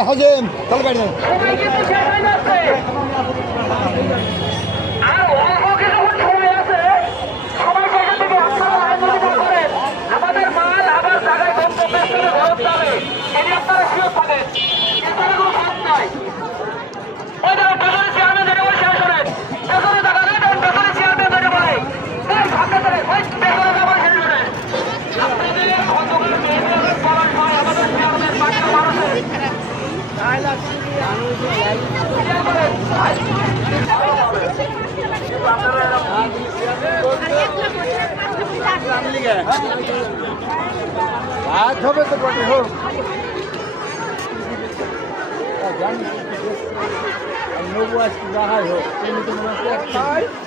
Hazem চল গাড়ি আমাদের মাল আবার জায়গায় গন্তব্যস্থলে ফেরত যাবে এটি আপনারা শিওর থাকেন এছাড়া কোনো কাজ নাই ওই দেখেন পেছনে চেয়ারম্যান যেটা বলে শেষ করেন পেছনে টাকা নেই তখন পেছনে চেয়ারম্যান যেটা বলে এই ভাবতে পারে ওই পেছনে যাবার শেষ করেন আপনাদের অন্ধকার মেয়েদের বলার সময় আমাদের চেয়ারম্যান বাকির মানুষের আজ হবে তো বটে হোক নবু আজকে যাহাই হোক তুমি তো মনে হচ্ছে